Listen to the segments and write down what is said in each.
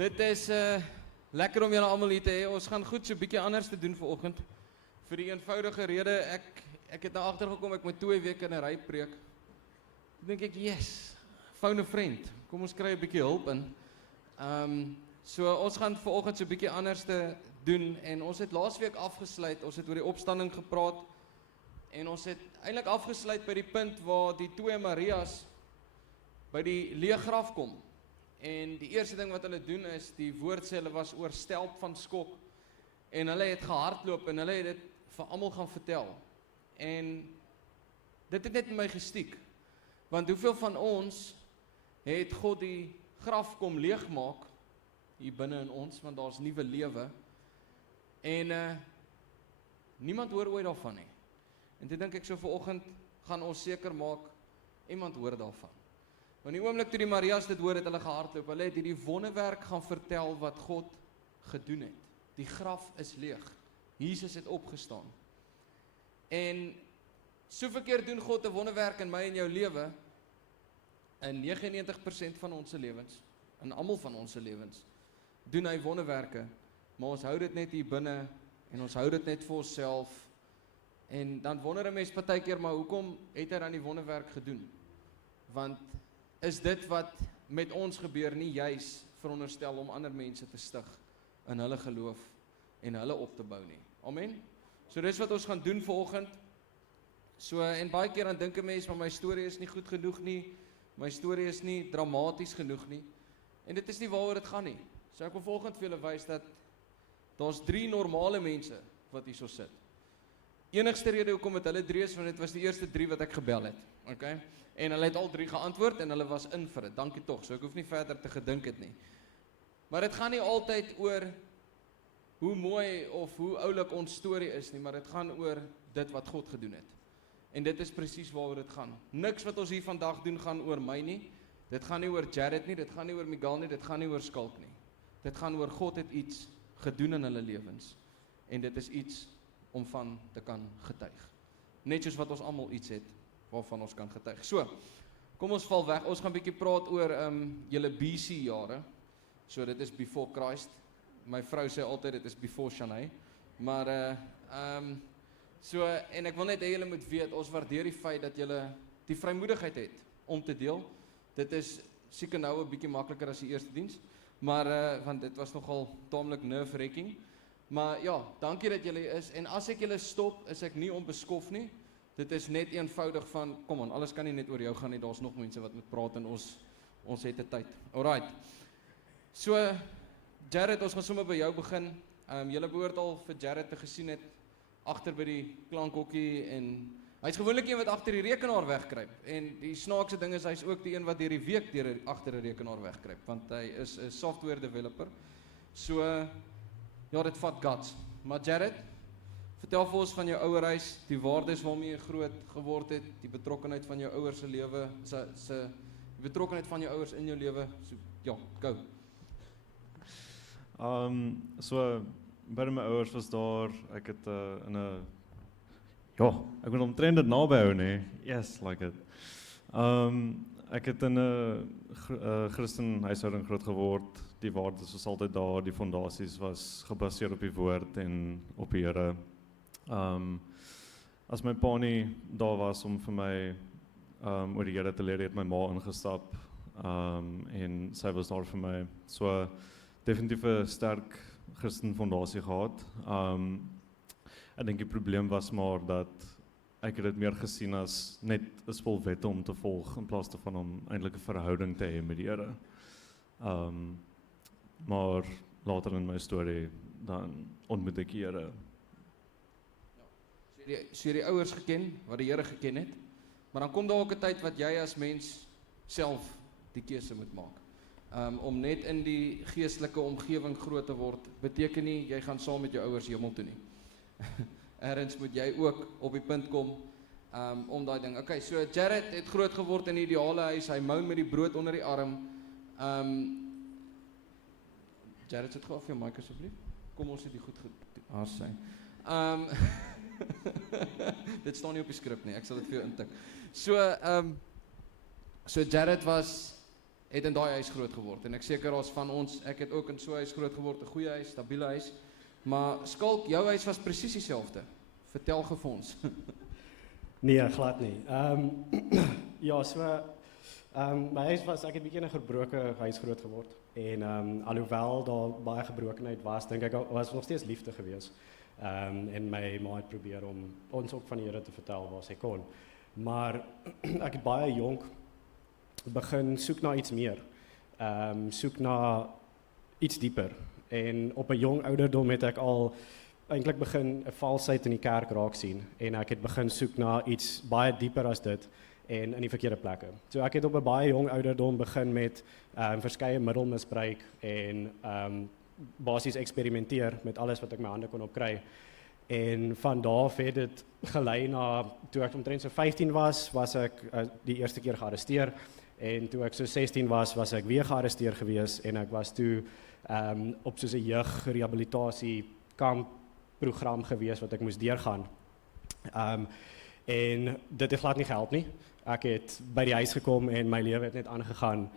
Dit is lekker om julle almal hier te hê. Ons gaan goed so 'n bietjie anders te doen vanoggend. Vir die eenvoudige rede, ek het nou agtergekom ek moet 2 weke in 'n ry preek. Toe dink ek, yes, phone 'n vriend. Kom ons kry 'n bietjie hulp in. So ons gaan vanoggend so 'n bietjie anders te doen en ons het laasweek afgesluit. Ons het oor die opstanding gepraat en ons het eintlik afgesluit by die punt waar die 2 Marias by die leë graf kom. En die eerste ding wat hulle doen is, die woord sê hulle was oorstelp van skok. En hulle het gehardloop en hulle het dit vir almal gaan vertel. En dit het net in my gestiek. Want hoeveel van ons het God die graf kom leegmaak hier binne in ons, want daar's nuwe lewe. En niemand hoor ooit daarvan nie. En toe dink ek so vanoggend gaan ons seker maak iemand hoor daarvan. Want die oomblik toe die Marias dit hoor het hulle gehardloop, hulle het hierdie wonderwerk gaan vertel wat God gedoen het. Die graf is leeg. Jesus het opgestaan. En soveel keer doen God 'n wonderwerk in my en jou lewe, in 99% van ons lewens, in almal van ons lewens, doen hy wonderwerke, maar ons hou dit net hier binne en ons hou dit net vir onsself. En dan wonder 'n mens partykeer, maar hoekom het hy dan die wonderwerk gedoen? Want is dit wat met ons gebeur nie juis veronderstel om ander mense te stig in hulle geloof en hulle op te bou nie. Amen. So dis wat ons gaan doen vanoggend. So en baie keer dan dink 'n mens, maar my storie is nie goed genoeg nie. My storie is nie dramaties genoeg nie. En dit is nie waaroor dit gaan nie. So ek wil vanoggend vir julle wys dat daar's 3 normale mense wat hierso sit. Enigste rede hoekom dit hulle 3 is, want dit was die eerste 3 wat ek gebel het. Okay? En hulle het al 3 geantwoord en hulle was in vir dit. Dankie tog. So ek hoef nie verder te gedink het nie. Maar dit gaan nie altyd oor hoe mooi of hoe oulik ons storie is nie, maar dit gaan oor dit wat God gedoen het. En dit is presies waaroor dit gaan. Niks wat ons hier vandag doen gaan oor my nie. Dit gaan nie oor Jared nie, dit gaan nie oor Miguel nie, dit gaan nie oor Skalk nie. Dit gaan oor God het iets gedoen in hulle lewens. En dit is iets om van te kan getuig. Net soos wat ons almal iets het waarvan ons kan getuig. So, kom ons val weg. Ons gaan 'n bietjie praat oor julle BC jare. So dit is before Christ. My vrou sê altyd dit is before Shanae. Maar so en ek wil net hê julle moet weet, ons waardeer die feit dat julle die vrymoedigheid het om te deel. Dit is seker nou 'n bietjie makliker as die eerste diens, maar want dit was nogal taamlik nerve-wracking. Maar ja, dankie dat julle is en as ek julle stop, is ek nie onbeskof nie. Dit is net eenvoudig van, kom aan, alles kan nie net oor jou gaan nie, daar's nog mense wat moet praat en ons het 'n tyd. Alright. So, Jared, ons gaan sommer by jou begin. Julle behoort al vir Jared te gesien het, agter by die klankhokkie en hy's gewoonlik een wat agter die rekenaar wegkruip. En die snaakse ding is, hy's ook die een wat deur die week agter 'n rekenaar wegkruip, want hy is 'n software developer. So, ja, dit vat guts. Maar Jared, vertel vir ons van jou ouerhuis, die waardes waarmee jy groot geword het, die betrokkenheid van jou ouers se lewe, die betrokkenheid van jou ouers in jou lewe. So, ja, go. So by my ouers was daar, ek het in 'n ek moet omtrent dit naby hou nee. Yes, like it. Ek het in 'n Christen huishouding groot geword. Die waardes was altyd daar, die fondasies was gebaseer op die woord en op die Here. As my pa nie daar was om vir my oor die Here te leer, het my ma ingestap en sy was daar vir my. So definitief 'n sterk Christen fondasie gehad. Ek dink die probleem was maar dat ek het dit meer gesien as net 'n spul wette om te volg in plaas daarvan om eintlik 'n verhouding te hê met die Here. Maar later in my storie dan ontmoet ek die Here. So jy die ouers geken, wat die Here geken het, maar dan kom daar ook 'n tyd wat jy as mens self die keuse moet maak. Om net in die geestelike omgewing groot te word, beteken nie, jy gaan saam met jou ouers hemel toe nie. Ergens moet jy ook op die punt kom, om daai ding. Okay, so Jared het groot geword in die ideale huis, hy mou met die brood onder die arm. Jared, sit gou af jou mic asseblief. Kom ons het die goed sy. Dit staan nie op die skrip nie, ek sal dit vir jou intik. So Jared was het in daai huis groot geword. En ek seker as van ons, ek het ook in so 'n huis groot geword, 'n goeie huis, stabiele huis. Maar Skalk, jou huis was presies dieselfde. Vertel gou vir ons. Nee, glad nie. Ja, so my huis was, ek het bietjie in 'n gebroke huis groot geword en alhoewel daar baie gebrokenheid was, dink ek was nog steeds liefde geweest. En my ma het probeer om ons ook van die Here te vertel waar sy kon. Maar ek het baie jonk begin soek na iets meer. Soek na iets dieper. En op 'n jong ouderdom het ek al eintlik begin 'n valsheid in die kerk raak sien en ek het begin soek na iets baie dieper as dit en in die verkeerde plekke. So ek het op 'n baie jong ouderdom begin met verskeie middelmisbruik en basies eksperimenteer met alles wat ek my hande kon opkry. En van daar af het dit gelei na, toe ek omtrent so 15 was ek die eerste keer gearresteer en toe ek so 16 was ek weer gearresteer gewees en ek was toe op soos 'n jeugrehabilitasie kamp program gewees wat ek moes deurgaan. En dit het glad nie gehelp nie. Ek het by die huis gekom en my lewe het net aangegaan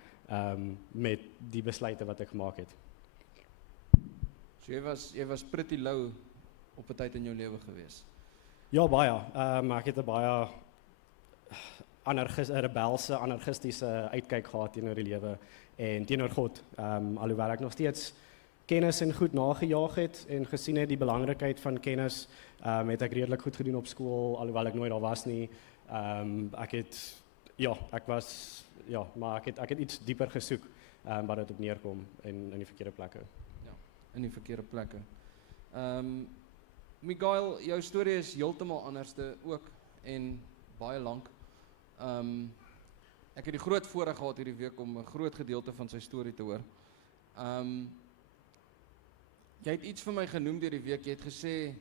met die besluite wat ek gemaak het. So jy was pretty low op 'n tyd in jou lewe gewees. Ja, baie. Ek het 'n baie rebelse, anarchistiese uitkyk gehad teenoor die lewe en teenoor God. Alhoewel ek nog steeds kennis en goed nagejaag het en gesien het die belangrikheid van kennis, het ek redelik goed gedoen op skool, alhoewel ek nooit daar was nie. Maar ek het iets dieper gesoek waar dit op neerkom in die verkeerde plekke. Ja, in die verkeerde plekke. Miguel, jou storie is heeltemal anderste ook en baie lank. Ek het die groot voorreg gehad hierdie week om 'n groot gedeelte van sy storie te hoor. Jy het iets vir my genoem deur die week. Jy het gesê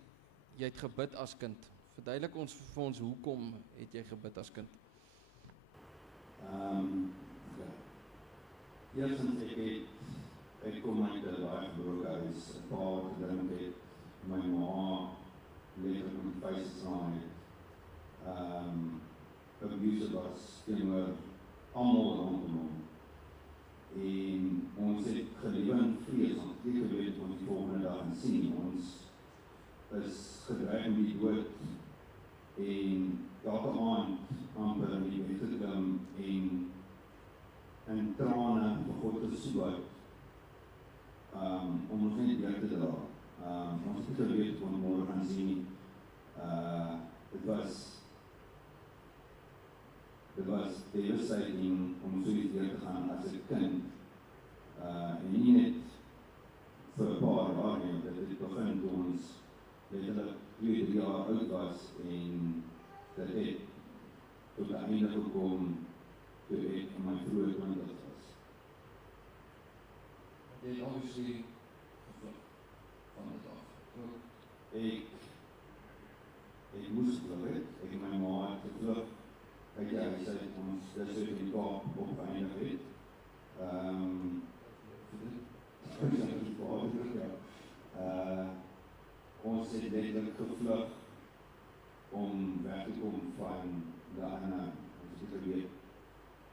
jy het gebid as kind. Verduidelik ons vir ons hoekom het jy gebid as kind? Eerstens ek kom uit 'n baie gebroke huis, 'n pa wat gedrink het, my ma letterlik met vuise geslaan het. Abuse was teenoor almal rondom hom. En ons het gelewe in vrees, ons het nie geweet wat ons die volgende dag gaan sien. Ons is gedreig met die dood en elke aand amper in die bed geklim en in trane vir God te soek om ons net deur te dra. Ons het nie geweet wat ons môre gaan sien nie. Dit was devastating om so iets deur te gaan as 'n kind. En nie net vir 'n paar jaar nie, dit het begin toe ons letterlik 2-3 jaar oud was en dit het tot die einde gekom toe ek in my vroeë 20's was. Jy het obviously gevlug van dit af. Ek moes vlug het, ek en my ma het gevlug uit die huis uit, ons dis uit die Kaap opgeëindig het. Ons het letterlik gevlug om weg te kom van daarna. Ons het geweet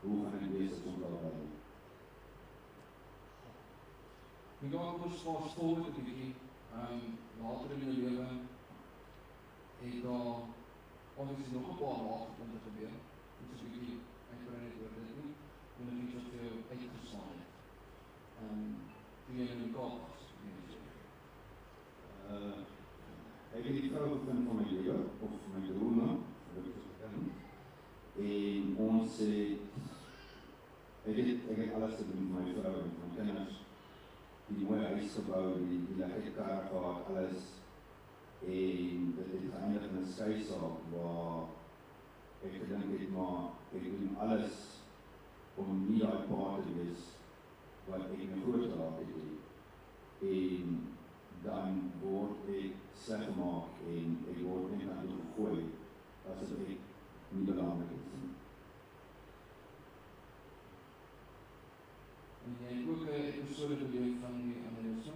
hoe gaan dit wees as ons daar bly. Miguel, kom ons stil met 'n bietjie. Later in jou lewe het daar obviously nog 'n paar laagpunte gebeur. Dit is 'n bietjie uitbrei net oor dit nie. En iets wat vir jou uitgeslaan het. Toe jy in die Kaap was. Ek het die vrou gevind van my lewe, of my drome, wat ek so gekend. En ons het, ek het alles te doen met my vrou en my kinders. Die mooie huis gebou, die lekker kar gehad, alles. En dit het geëindig in 'n skeisaak waar ek gedink het, maar ek doen alles om nie daai pa te wees wat ek my groot geraak het nie. En dan word ek sleg gemaak en ek word net aan toe gegooi as ek nie belangrik is nie. En jy het ook 'n episode beleef van die Amerika?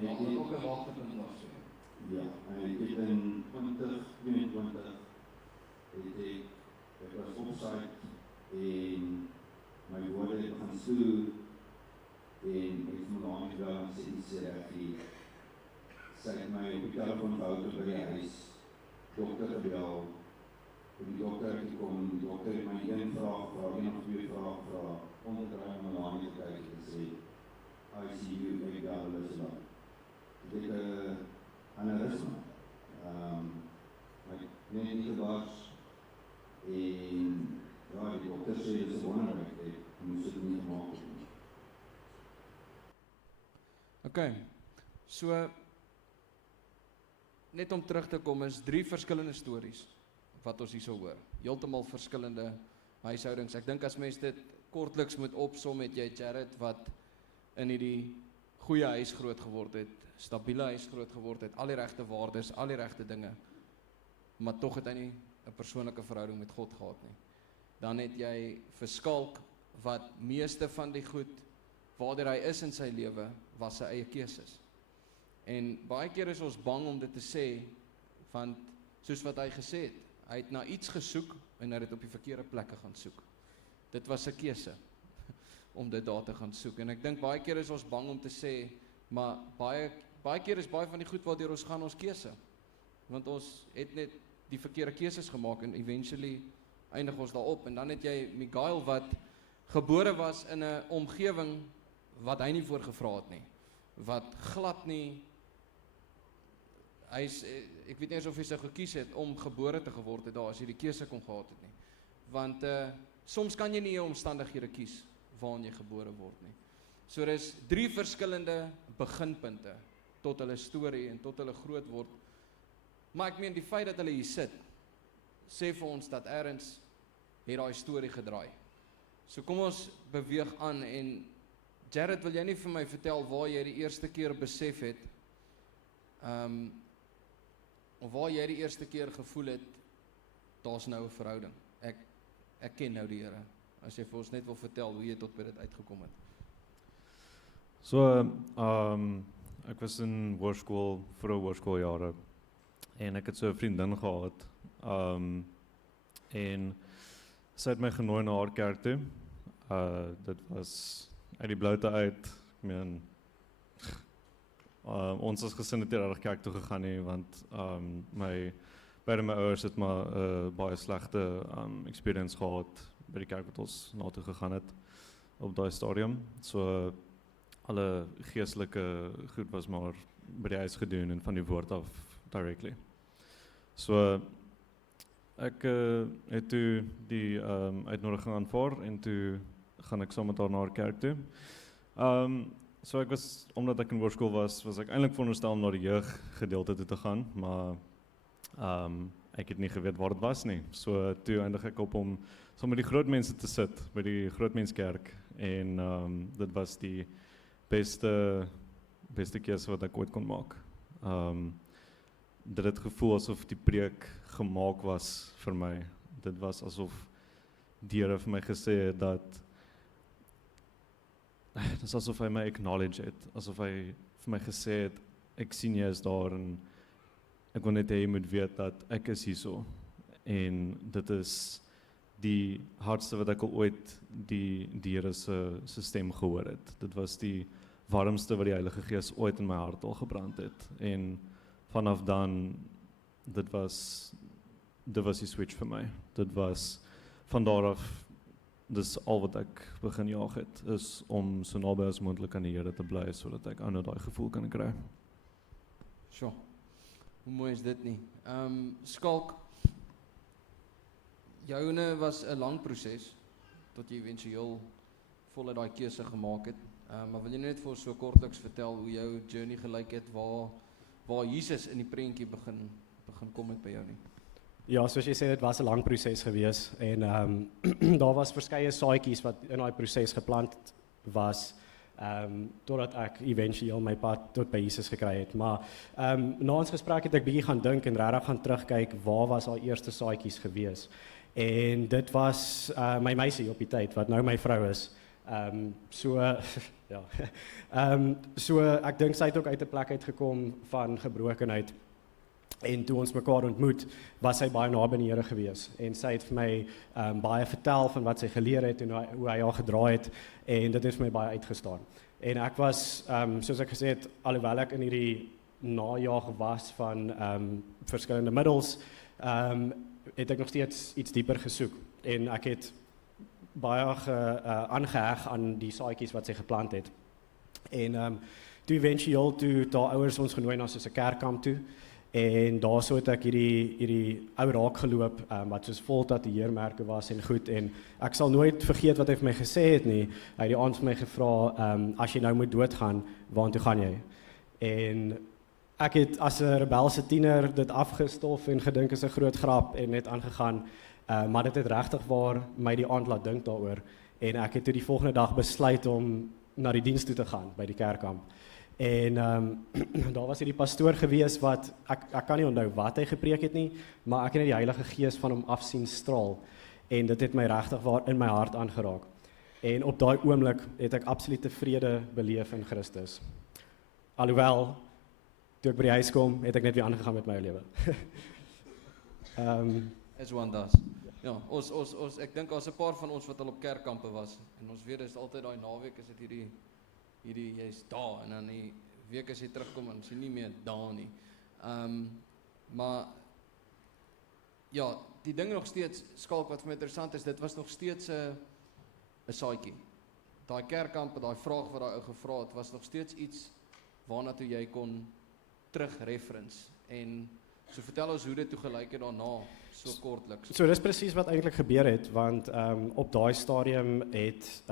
Wat ook 'n laagtepunt was. Ja, ek het in 2021 ek was opside en sy het my op die telefoon gehou toe by die huis, dokter gebel, en die dokter het gekom, die dokter het my een vraag gevra, een of twee vraag gevra, omgedraai om na my te kyk en sê, ICU, ek dialyse dan. Ek het aneurysma, my net nie gebars, en ja, die dokter sê, dit is wonderlik, ek moes dit nie gemaak het nie. Okay, so net om terug te kom is 3 verskillende stories wat ons hierso hoor. Heeltemal verskillende huishoudings. Ek dink as mens dit kortliks moet opsom, het jy Jared wat in hierdie goeie huis groot geword het, stabiele huis groot geword het, al die regte waardes, al die regte dinge, maar tog het hy nie 'n persoonlike verhouding met God gehad nie. Dan het jy vir Skalk wat meeste van die goed waartoe hy is in sy lewe was sy eie keuses. En baie keer is ons bang om dit te sê, want soos wat hy gesê het, hy het na iets gesoek en hy het op die verkeerde plekke gaan soek. Dit was 'n keuse om dit daar te gaan soek. En ek dink baie keer is ons bang om te sê, maar baie keer is baie van die goed waardeur ons gaan ons keuse. Want ons het net die verkeerde keuses gemaak en eventually eindig ons daarop. En dan het jy Michael wat gebore was in 'n omgewing wat hy nie voor gevra het nie. Wat glad nie, ek weet nie eens of hy sou gekies het om gebore te geword het daar, as hy die keuse kon gehad het nie. Want soms kan jy nie jou omstandighede kies waarin jy gebore word nie. So daar is 3 verskillende beginpunte tot hulle storie en tot hulle groot word. Maar ek meen die feit dat hulle hier sit, sê vir ons dat ergens het daai storie gedraai. So kom ons beweeg aan en Jared, wil jy nie vir my vertel waar jy die eerste keer besef het, of waar jy die eerste keer gevoel het, daar's nou 'n verhouding. Ek ken nou die Here. As jy vir ons net wil vertel hoe jy tot by dit uitgekom het. So, ek was in hoërskool, vir 'n hoërskooljare, en ek het so 'n vriendin gehad, en sy het my genooi na haar kerk toe. Dit was uit die bloute uit, ek meen, ons as gesin het nie regtig kerk toe gegaan nie, want beide my ouers het maar baie slegte experience gehad by die kerk wat ons na toe gegaan het op daai stadium. So alle geestelike goed was maar by die huis gedoen en van die woord af directly. So ek het toe die uitnodiging aanvaar en toe gaan ek saam met haar na haar kerk toe. So ek was, omdat ek in hoërskool was ek eintlik veronderstel om na die jeuggedeelte toe te gaan, maar ek het nie geweet waar dit was nie. So toe eindig ek op om saam met die groot mense te sit, by die grootmenskerk, en dit was die beste keuse wat ek ooit kon maak. Dit het gevoel asof die preek gemaak was vir my. Dit was asof die Here vir my gesê het dat, dit is asof hy my acknowledge het, asof hy vir my gesê het, ek sien jy is daar en ek wil net hê jy moet weet dat ek is hierso. En dit is die hardste wat ek al ooit die Here se stem gehoor het. Dit was die warmste wat die Heilige Gees ooit in my hart al gebrand het. En vanaf dan, dit was die switch vir my. Dit was van daar af, dis al wat ek begin jaag het, is om so naby as moontlik aan die Here te bly, sodat ek nou daai gevoel kan kry. Sjoe, hoe mooi is dit nie? Skalk, joune was 'n lang proses, tot jy eventueel voluit daai keuse gemaak het. Maar wil jy net vir ons so kortliks vertel hoe jou journey gelyk het, waar Jesus in die prentjie begin kom het by jou nie? Ja, soos jy sê, dit was 'n lang proses gewees en daar was verskeie saadjies wat in daai proses geplant was, totdat ek eventueel my pad tot by Jesus gekry het. Maar na ons gesprek het ek bietjie gaan dink en regtig gaan terugkyk, waar was al eerste saadjies gewees? En dit was my meisie op die tyd, wat nou my vrou is. Ja. So ek dink sy het ook uit 'n plek uitgekom van gebrokenheid. En toe ons mekaar ontmoet, was sy baie naby aan die Here gewees. En sy het vir my baie vertel van wat sy geleer het en hoe hy haar gedra het. En dit het vir my baie uitgestaan. En ek was, soos ek gesê het, alhoewel ek in hierdie najaag was van verskillende middels, het ek nog steeds iets dieper gesoek. En ek het baie aangeheg aan die saadjies wat sy geplant het. En toe eventueel, toe daar ouers ons genooi na soos 'n kerkkamp toe, en daarso het ek hierdie ou raak geloop, wat soos vol tatoeëermerke was en goed, en ek sal nooit vergeet wat hy vir my gesê het nie. Hy het die aand vir my gevra, as jy nou moet doodgaan, waartoe gaan jy? En ek het as 'n rebelse tiener dit afgestof en gedink is 'n groot grap en net aangegaan, maar dit het regtig waar my die aand laat dink daaroor, en ek het toe die volgende dag besluit om na die diens toe te gaan by die kerkkamp. En daar was hierdie pastoor gewees wat, ek kan nie onthou wat hy gepreek het nie, maar ek het net die Heilige Gees van hom af sien straal, en dit het my regtig waar in my hart aangeraak. En op daai oomblik het ek absolute vrede beleef in Christus. Alhoewel, toe ek by die huis kom, het ek net weer aangegaan met my lewe. As one does. Ja, ek dink daar's 'n paar van ons wat al op kerkkampe was, en ons weet dis altyd daai naweek is dit hierdie jy's daar, en dan die week as jy terugkom en is jy nie meer daar nie. Maar ja, die ding nog steeds, Skalk, wat vir my interessant is, dit was nog steeds 'n saadjie. Daai kerkkamp, daai vraag wat daai ou gevra het, was nog steeds iets waarna toe jy kon terugreference. En so vertel ons hoe dit toe gelyk het daarna, so kortliks. So dis presies wat eintlik gebeur het, want op daai stadium het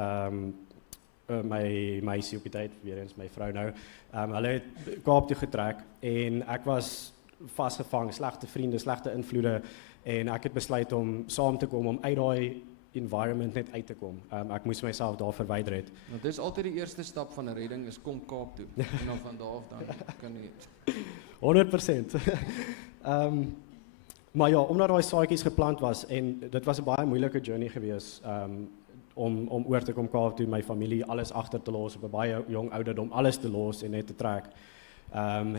my meisie op die tyd, weer eens my vrou nou, hulle het Kaap toe getrek, en ek was vasgevang, slegte vriende, slegte invloede, en ek het besluit om saam te kom, om uit daai environment net uit te kom. Ek moes myself daar verwyder het. Want dis altyd die eerste stap van 'n redding, is kom Kaap toe, en dan van daar af dan kan jy 100%. Maar ja, omdat daai saadjies geplant was, en dit was 'n baie moeilike journey gewees, om oor te kom Kaap toe, my familie alles agter te los, op 'n baie jong ouderdom alles te los en net te trek,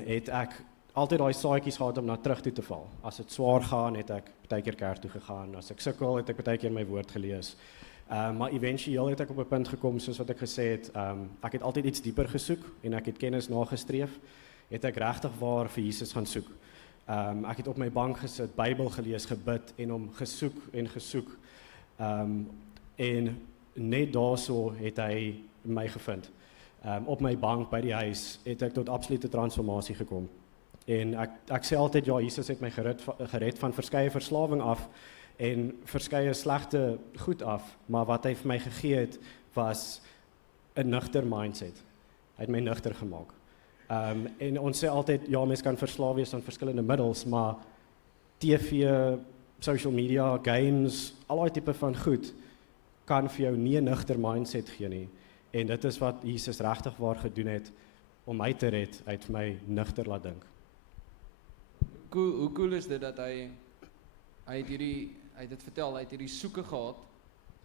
het ek altyd daai saadjies gehad om na terug toe te val. As dit swaar gaan, het ek baie keer kerk toe gegaan, as ek sukkel, het ek baie keer my woord gelees. Maar eventueel het ek op 'n punt gekom, soos wat ek gesê het, ek het altyd iets dieper gesoek, en ek het kennis nagestreef, het ek regtig waar vir Jesus gaan soek. Ek het op my bank gesit, Bybel gelees, gebid, en hom gesoek en gesoek. En net daarso het hy my gevind. Op my bank by die huis het ek tot absolute transformasie gekom. En ek sê altyd, ja, Jesus het my gered van verskeie verslawing af, en verskeie slegte goed af, maar wat hy vir my gegee het, was 'n nugter mindset. Hy het my nugter gemaak. En ons sê altyd, ja, mens kan verslaaf wees aan verskillende middels, maar TV, social media, games, al daai tipe van goed, kan vir jou nie 'n nugter mindset gee nie. En dit is wat Jesus regtig waar gedoen het, om my te red, uit vir my nugter laat dink. Hoe cool is dit dat hy het dit vertel, hy het hierdie soeke gehad,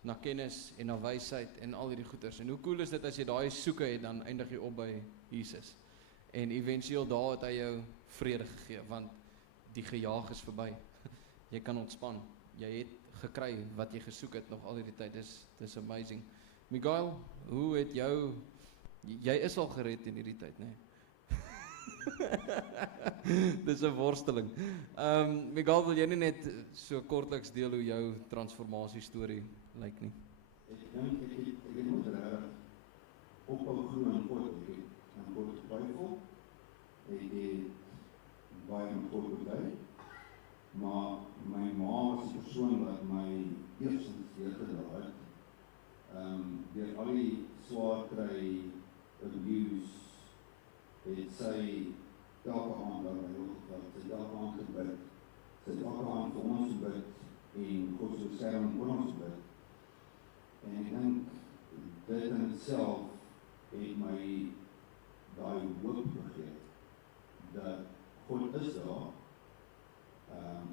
na kennis en na wysheid en al hierdie goeders. En hoe cool is dit as jy daai soeke het, dan eindig jy op by Jesus. En eventueel daar het hy jou vrede gegee, want die gejaag is verby. Jy kan ontspan. Jy het gekry wat jy gesoek het nog al hierdie tyd. Dis amazing. Miguel, hoe het jy is al gered in hierdie tyd, nee? Dis 'n worsteling. Miguel, wil jy nie net so kortliks deel hoe jou transformasie storie lyk nie? Ek dink ek het nooit regtig ophou glo aan God. Ek het aan God getwyfel. Ek het baie aan God gebly. Maar my ma was die persoon wat my eerstens deurgedra het. Deur al die swaar kry, abuse, het sy elke aand aan my hoofd gehad, sy het elke aand gebid, sy het elke aand vir ons gebid, en God se beskerming oor ons gebid. En ek dink, dit in itself het my daai hoop gegee, dat God is daar,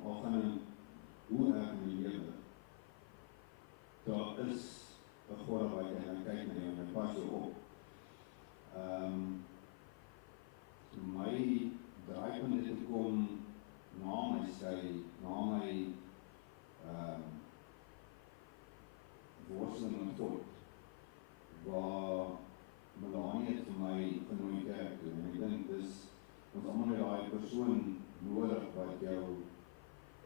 al gaan ek hoe erg in die lewe, daar is 'n God wat en hy kyk na jou en hy pas jou op. My draaipunt het gekom na my worsteling met God, waar Melanie het vir my genooi kerk toe, en ek dink dis, ons almal persoon nodig wat jou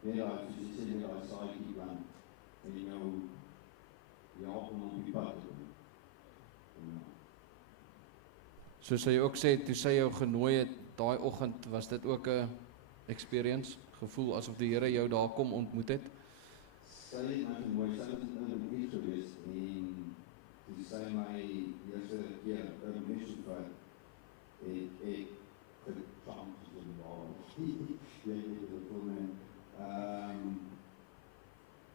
net daai, soos jy sê, net daai saadjie plant en jou help om op die pad te kom. Soos hy ook sê, toe sy jou genooi het, daai oggend, was dit ook 'n experience, gevoel asof die Here jou daar kom ontmoet het? Sy het my genooi, sy was in die gewees en toe sy my eerste keer in die soevat, het ek geklamp soos in die bal. Jy weet hoe dit voel, man.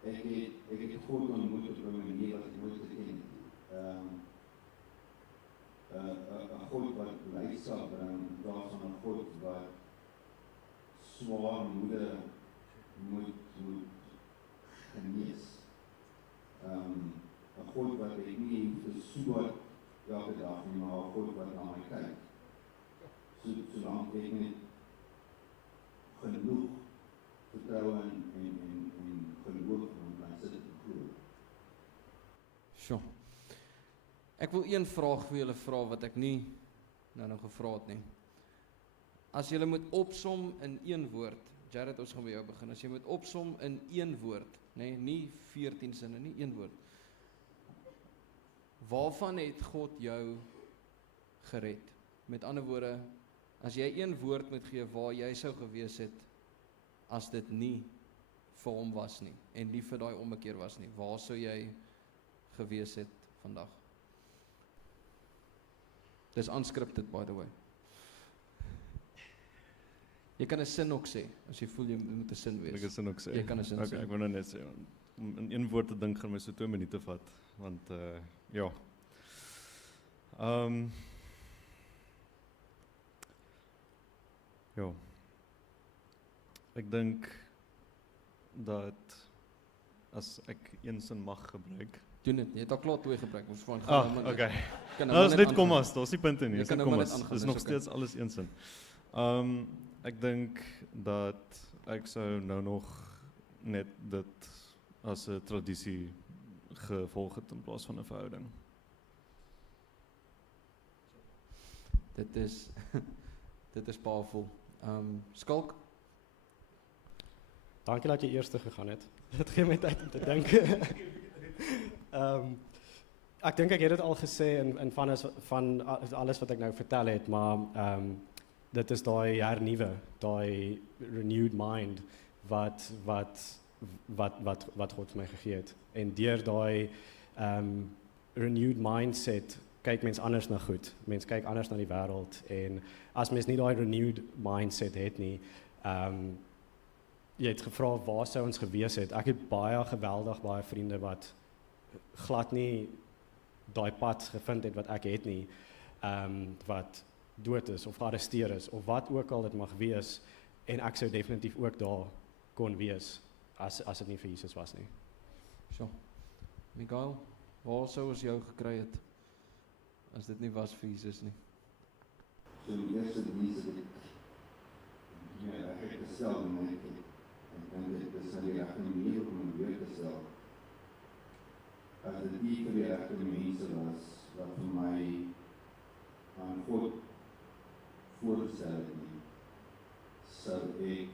Ek het God ontmoet op 'n manier wat ek nooit geken het. 'n God wat blydskap bring, in plaas van 'n God wat swaar moede moet genees. 'n God wat ek nie hoef te soek elke dag nie, maar 'n God wat na my kyk. Solank ek net genoeg vertroue en geloof om kan sit en glo. Sjoe. Ek wil een vraag vir julle vra wat ek nie nou gevra het nie. As julle moet opsom in een woord, Jared, ons gaan by jou begin. As jy moet opsom in een woord, nie 14 sinne nie, een woord. Waarvan het God jou gered? Met ander woorde, as jy een woord moet gee waar jy sou gewees het as dit nie vir hom was nie en nie vir daai ommekeer was nie, waar sou jy gewees het vandag? Dis unscripted, by the way. Jy kan 'n sin ook sê, as jy voel jy moet 'n sin wees. Ek kan sin ook sê. Jy kan 'n sin Okay, sê. ek wil nou net sê, om in een woord te dink gaan my so 2 minute vat, want ja. Ja. Ek dink dat as ek een sin mag gebruik. Doen dit, jy het al klaar 2 gebruik, ons van Okay. Kan Nou is net kommas, daar's nie punte nie, Jy is kan net nou maar net kommas. aangaan, Dis dis nog okay. steeds alles een sin. Ek dink dat ek sou nou nog net dit as 'n tradisie gevolg het in plaas van 'n verhouding. Dit is dit is powerful. Skalk, Dankie dat jy eerste gegaan het. Dit gee my tyd om te dink. Ek dink ek het dit al gesê in van alles wat ek nou vertel het, maar dit is daai hernuwe, daai renewed mind wat God vir my gegee het. En deur daai renewed mindset kyk mens anders na goed. Mens kyk anders na die wêreld en as mens nie daai renewed mindset het nie, jy het gevra waar sou ons gewees het. Ek het baie vriende wat glad nie daai pad gevind het wat ek het nie, wat dood is of gearresteer is of wat ook al dit mag wees, en ek sou definitief ook daar kon wees as dit nie vir Jesus was nie. Sjoe. Miguel, waar sou ons jou gekry het as dit nie was vir Jesus nie? So die eerste dienst het ek gestel en ek dink dit is nou die regte manier om my weer te stel. As dit nie vir die regte mense was wat vir my aan God voorgestel het nie, sou ek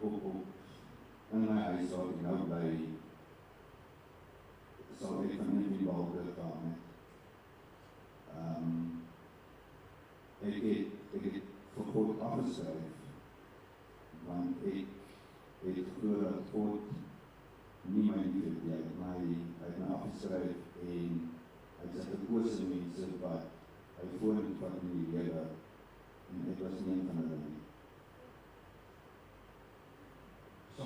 op in my huis waar ek nou bly, sal ek van die behalwe gaan het. Ek het vir God afgeskryf, want ek het geglo dat God nie my lief het, hy het my afgeskryf en hy het gekose mense wat hy vorentoe vat in die lewe, en ek was nie een van hulle nie. So.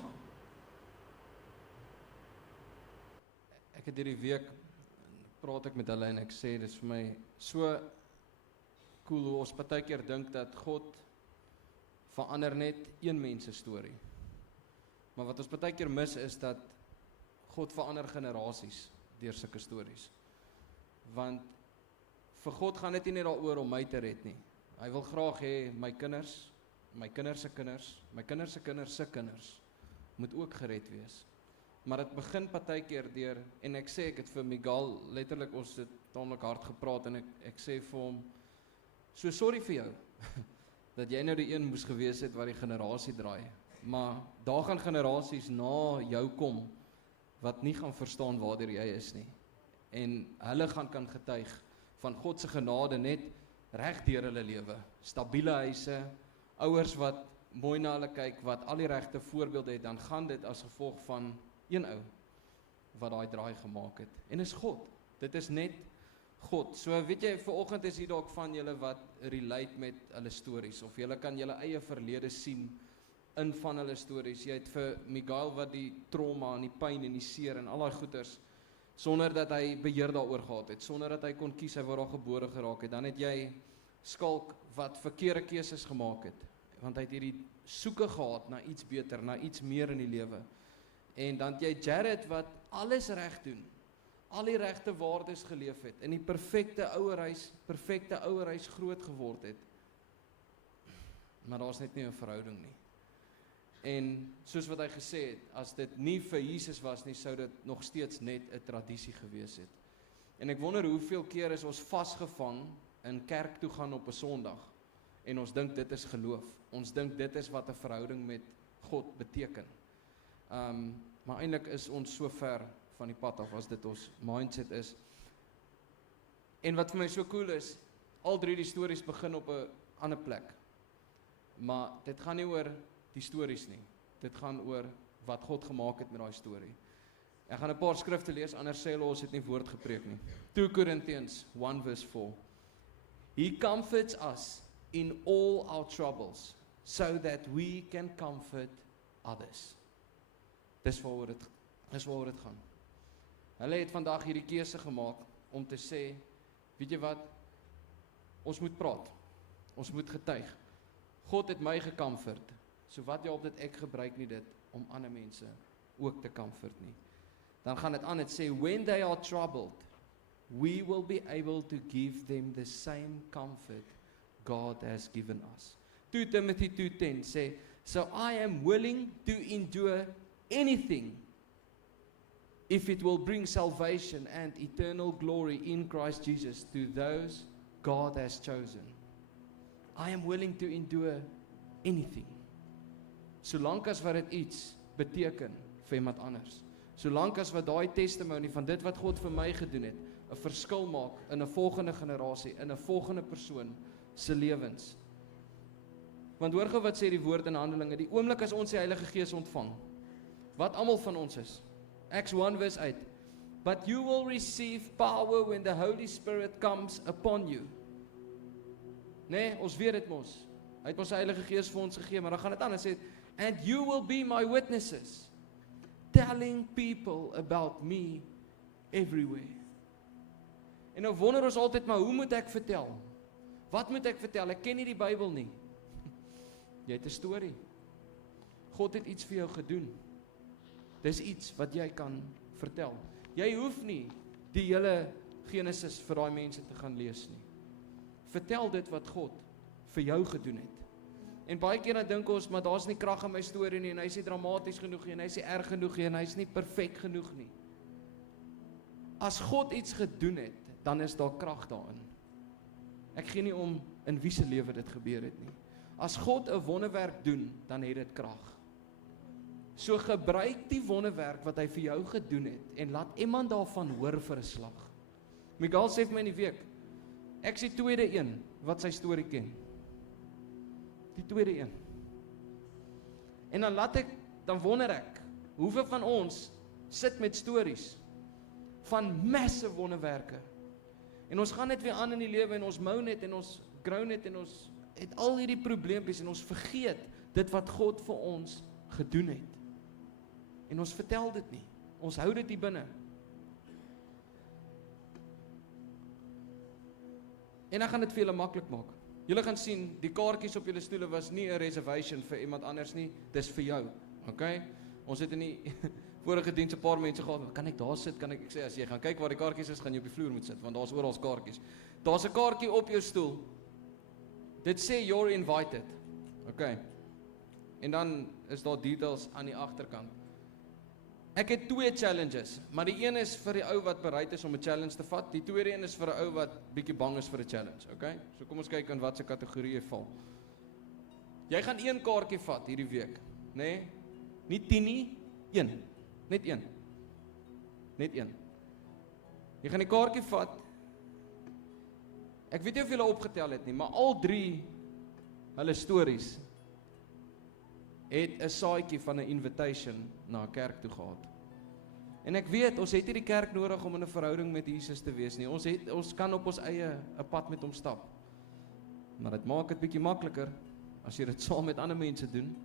Ek het hierdie week praat ek met hulle en ek sê dis vir my so cool hoe ons partykeer dink dat God verander net een mens se storie. Maar wat ons partykeer mis is dat God verander generasies deur sulke stories. Want vir God gaan dit nie net daaroor om my te red nie. Hy wil graag hê my kinders se kinders, my kinders se kinders se kinders moet ook gered wees. Maar dit begin partykeer deur, en ek sê ek het vir Miguel letterlik ons het taamlik hard gepraat en ek sê vir hom, so sorry vir jou. dat jy nou die een moes gewees het wat die generasie draai. Maar daar gaan generasies na jou kom, wat nie gaan verstaan waartoe jy is nie. En hulle gaan kan getuig van God se genade net reg deur hulle lewe. Stabiele huise, ouers wat mooi na hulle kyk, wat al die regte voorbeelde het, dan gaan dit as gevolg van een ou wat daai draai gemaak het. En is God. Dit is net God. So weet jy, vanoggend is hier dalk van julle wat relate met hulle stories, of julle kan julle eie verlede sien in van hulle stories. Jy het vir Miguel wat die trauma en die pyn en die seer en al daai goeters, sonder dat hy beheer daaroor gehad het, sonder dat hy kon kies, hy wou daar gebore geraak het. Dan het jy Skalk wat verkeerde keuses gemaak het, want hy het hierdie soeke gehad na iets beter, na iets meer in die lewe. En dan het jy Jared wat alles reg doen, al die regte waardes geleef het, in die perfekte ouerhuis groot geword het. Maar daar's net nie 'n verhouding nie. En soos wat hy gesê het, as dit nie vir Jesus was nie, sou dit nog steeds net 'n tradisie gewees het. En ek wonder hoeveel keer is ons vasgevang in kerk toe gaan op 'n Sondag, en ons dink dit is geloof. Ons dink dit is wat 'n verhouding met God beteken. Maar eintlik is ons so ver van die pad af as dit ons mindset is. En wat vir my so cool is, al drie die stories begin op 'n ander plek. Maar dit gaan nie oor die stories nie. Dit gaan oor wat God gemaak het met daai storie. Ek gaan 'n paar skrifte lees, anders sê hulle ons het nie woord gepreek nie. 2 Corinthians 1 verse 4. He comforts us in all our troubles, so that we can comfort others. Dis waaroor dit gaan. Hulle het vandag hierdie keuse gemaak om te sê, weet jy wat, ons moet praat, ons moet getuig. God het my gecomfort, so wat jy op dit ek gebruik nie dit om ander mense ook te comfort nie. Dan gaan dit aan, het sê, when they are troubled, we will be able to give them the same comfort God has given us. 2 Timothy 2:10 sê, so I am willing to endure anything if it will bring salvation and eternal glory in Christ Jesus to those God has chosen. I am willing to endure anything. Solank as wat dit iets beteken vir iemand anders. Solank as wat daai testimony van dit wat God vir my gedoen het, 'n verskil maak in 'n volgende generasie, in 'n volgende persoon se lewens. Want hoor gou wat sê die woord in Handelinge, die oomblik as ons die Heilige Gees ontvang, wat almal van ons is. Acts 1 verse 8. But you will receive power when the Holy Spirit comes upon you. Nee, ons weet dit mos. Hy het ons die Heilige Gees vir ons gegee, maar dan gaan dit aan en sê, and you will be my witnesses, telling people about me everywhere. En nou wonder ons altyd, maar hoe moet ek vertel? Wat moet ek vertel? Ek ken nie die Bybel nie. Jy het 'n storie. God het iets vir jou gedoen. Dis iets wat jy kan vertel. Jy hoef nie die hele Genesis vir daai mense te gaan lees nie. Vertel dit wat God vir jou gedoen het. En baie keer dan dink ons, maar daar's nie krag in my storie nie, en hy's nie dramaties genoeg nie, en hy's nie erg genoeg nie, en hy's nie perfek genoeg nie. As God iets gedoen het, dan is daar krag daarin. Ek gee nie om in wie se lewe dit gebeur het nie. As God 'n wonderwerk doen, dan het dit krag. So gebruik die wonderwerk wat hy vir jou gedoen het, en laat iemand daarvan hoor vir 'n slag. Miguel sê vir my in die week, ek is die tweede een wat sy storie ken. Die tweede een. En dan wonder ek, hoeveel van ons sit met stories van massive wonderwerke. En ons gaan net weer aan in die lewe, en ons mou net, en ons grou net, en ons het al hierdie probleempies, en ons vergeet dit wat God vir ons gedoen het. En ons vertel dit nie. Ons hou dit hier binne. En dan gaan dit vir julle maklik maak. Julle gaan sien, die kaartjies op julle stoele was nie 'n reservation vir iemand anders nie, dis vir jou. Okay? Ons het in die vorige diens 'n paar mense gehad, kan ek daar sit? Kan ek sê, as jy gaan kyk waar die kaartjies is, gaan jy op die vloer moet sit, want daar's oral kaartjies. Daar's 'n kaartjie op jou stoel. Dit sê you're invited. Okay. En dan is daar details aan die agterkant. Ek het 2 challenges, maar die een is vir die ou wat bereid is om 'n challenge te vat, die tweede een is vir 'n ou wat bietjie bang is vir 'n challenge, okay? So kom ons kyk in watter kategorie jy val. Jy gaan 1 kaartjie vat hierdie week, nê? Nie 10 nie, 1. Net 1. Net 1. Jy gaan die kaartjie vat. Ek weet nie of julle opgetel het nie, maar al 3 hulle stories het 'n saadjie van 'n invitation na 'n kerk toe gehad. En ek weet, ons het nie die kerk nodig om in 'n verhouding met Jesus te wees nie. Ons kan op ons eie 'n pad met hom stap. Maar dit maak dit bietjie makliker as jy dit saam met ander mense doen.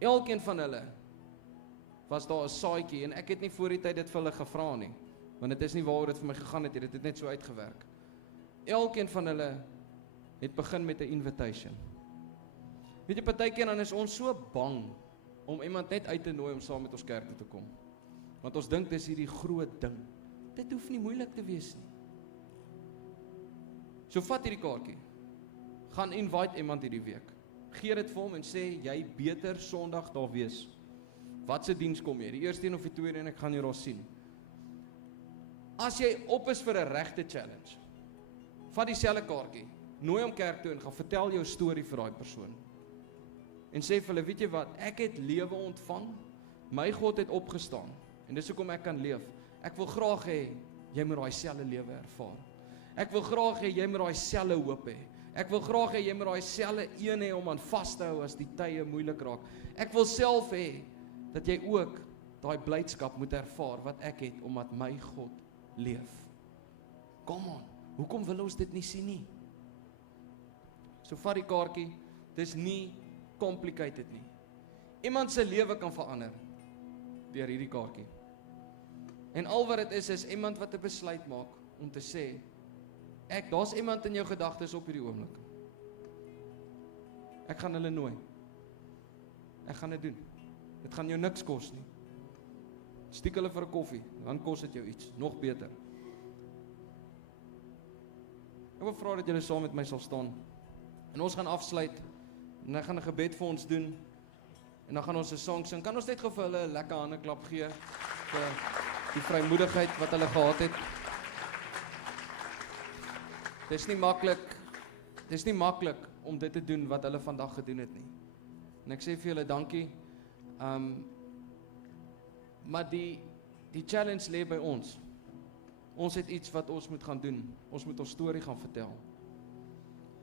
Elkeen van hulle was daar 'n saadjie en ek het nie voor die tyd dit vir hulle gevra nie, want dit is nie waaroor dit vir my gegaan het, dit het net so uitgewerk. Elkeen van hulle het begin met 'n invitation. Weet jy, partykeer dan is ons so bang om iemand net uit te nooi om saam met ons kerk toe te kom. Want ons dink dis hierdie groot ding. Dit hoef nie moeilik te wees nie. So vat hierdie kaartjie. Gaan invite iemand hierdie week. Gee dit vir hom en sê jy beter Sondag daar wees. Wat se diens kom jy? Die eerste een of die tweede en ek gaan jou daar sien. As jy op is vir 'n regte challenge, vat dieselfde kaartjie, nooi hom kerk toe en gaan vertel jou storie vir daai persoon. En sê vir hulle, weet jy wat, ek het lewe ontvang, my God het opgestaan, en dis hoekom ek kan leef. Ek wil graag hê, jy moet daai selfde lewe ervaar. Ek wil graag hê, jy moet daai selfde hoop hê. Ek wil graag hê, jy moet daai selfde een hê om aan vas te hou as die tye moeilik raak. Ek wil self hê, dat jy ook daai blydskap moet ervaar wat ek het, omdat my God leef. Come on, hoekom wil ons dit nie sien nie? So vat die kaartjie, dis nie complicated nie. Iemand se lewe kan verander deur hierdie kaartjie. En al wat dit is iemand wat 'n besluit maak om te sê, daar's iemand in jou gedagtes op hierdie oomblik. Ek gaan hulle nooi. Ek gaan dit doen. Dit gaan jou niks kos nie. Stiek hulle vir 'n koffie, dan kos dit jou iets, nog beter. Ek wil vra dat julle saam met my sal staan. En ons gaan afsluit. En ek gaan 'n gebed vir ons doen. En dan gaan ons 'n song sing. Kan ons net gou vir hulle 'n lekker handeklap gee vir die vrymoedigheid wat hulle gehad het. Dis nie maklik om dit te doen wat hulle vandag gedoen het nie. En ek sê vir julle dankie. Maar die challenge lê by ons. Ons het iets wat ons moet gaan doen. Ons moet ons storie gaan vertel.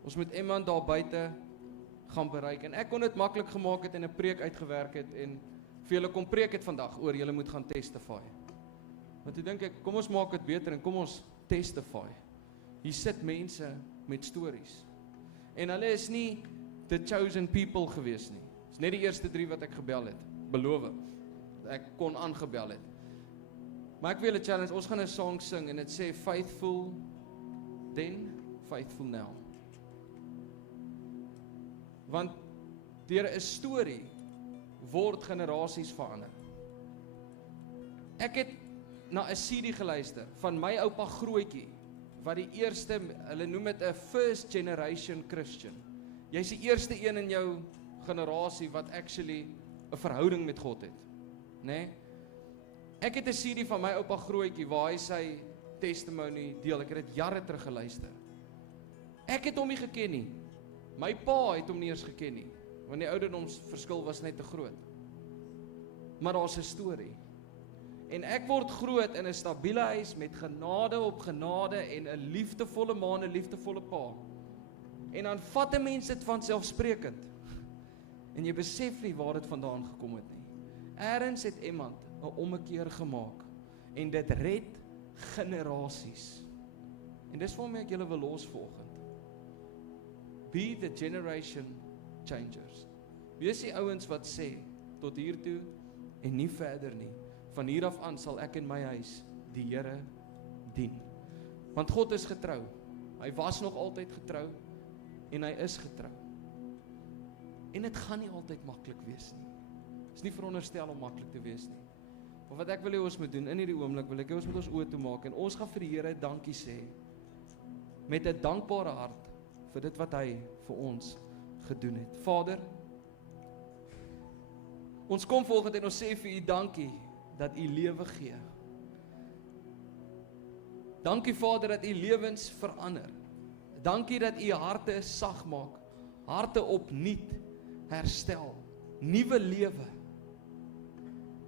Ons moet iemand daar buite gaan bereik. En ek kon dit maklik gemaak het en 'n preek uitgewerk het en vir julle kom preek het vandag oor julle moet gaan testify. Want toe dink ek, kom ons maak dit beter en kom ons testify. Hier sit mense met stories. En hulle is nie the chosen people gewees nie. Dis net die eerste 3 wat ek gebel het. Beloof. Ek kon aangebel het. Maar ek wil 'n challenge, ons gaan 'n song sing en dit sê faithful then, faithful now. Want deur 'n storie word generasies verander. Ek het na 'n CD geluister van my oupa Grootjie wat die eerste, hulle noem dit 'n first generation Christian. Jy's die eerste een in jou generasie wat actually 'n verhouding met God het, né? Ek het 'n CD van my oupa Grootjie waar hy sy testimony deel. Ek het dit jare terug geluister. Ek het hom nie geken nie. My pa het hom nie eens geken nie, want die ouderdomsverskil was net te groot. Maar daar's 'n storie. En ek word groot in 'n stabiele huis met genade op genade en 'n liefdevolle ma en 'n liefdevolle pa. En dan vat 'n mens dit van selfsprekend. En jy besef nie waar dit vandaan gekom het nie. Eerens het iemand 'n ommekeer gemaak en dit red generasies. En dis waarom ek julle wil los vanoggend. Be the generation changers. Wees die ouens wat sê tot hier toe en nie verder nie. Van hier af aan sal ek in my huis die Here dien. Want God is getrou. Hy was nog altyd getrou en hy is getrou. En dit gaan nie altyd maklik wees nie. Dit is nie veronderstel om maklik te wees nie. Maar wat ek wil hê ons moet doen in hierdie oomblik, wil ek hê ons moet ons oë toemaak en ons gaan vir die Here dankie sê met 'n dankbare hart vir dit wat hy vir ons gedoen het. Vader, ons kom volgende en ons sê vir u dankie dat u lewe gee. Dankie Vader dat u lewens verander. Dankie dat u harte sag maak harte opnuut herstel, nuwe lewe.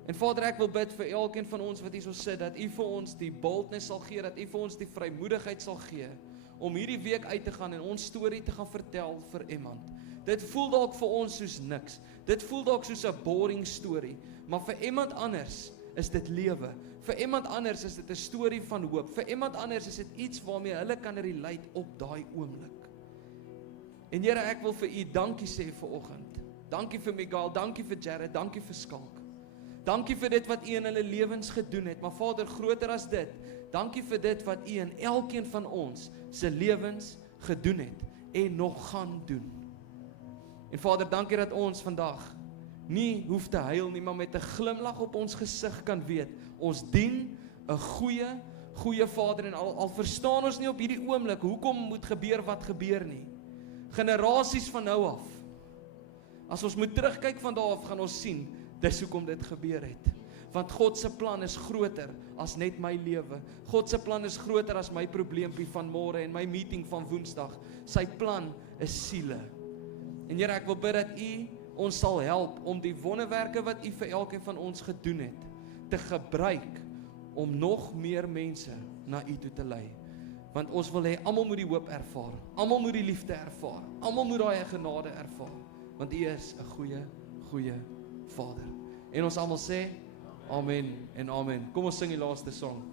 En Vader, ek wil bid vir elkeen van ons wat hier so sit, dat U vir ons die boldness sal gee, dat U vir ons die vrymoedigheid sal gee, om hierdie week uit te gaan en ons storie te gaan vertel vir iemand. Dit voel dalk vir ons soos niks, dit voel dalk soos 'n boring storie, maar vir iemand anders is dit lewe, vir iemand anders is dit 'n storie van hoop, vir iemand anders is dit iets waarmee hulle kan relate op daai oomblik. En Here, ek wil vir U dankie sê vir oggend. Dankie vir Miguel, dankie vir Jared, dankie vir Skalk. Dankie vir dit wat U in hulle lewens gedoen het, maar Vader, groter as dit, dankie vir dit wat U in elkeen van ons se lewens gedoen het en nog gaan doen. En Vader, dankie dat ons vandag nie hoef te huil nie, maar met 'n glimlag op ons gesig kan weet, ons dien 'n goeie Vader, en al verstaan ons nie op hierdie oomblik hoekom moet gebeur wat gebeur nie. Generasies van nou af, as ons moet terugkyk van daar af, gaan ons sien, dis hoekom dit gebeur het. Want God se plan is groter as net my lewe. God se plan is groter as my probleempie van môre en my meeting van Woensdag. Sy plan is siele. En Here, ek wil bid dat U ons sal help om die wonderwerke wat U vir elkeen van ons gedoen het, te gebruik om nog meer mense na U toe te lei. Want ons wil hê almal moet die hoop ervaar, almal moet die liefde ervaar, almal moet daai genade ervaar, want U is 'n goeie Vader. En ons almal sê amen en amen. Kom ons sing die laaste song.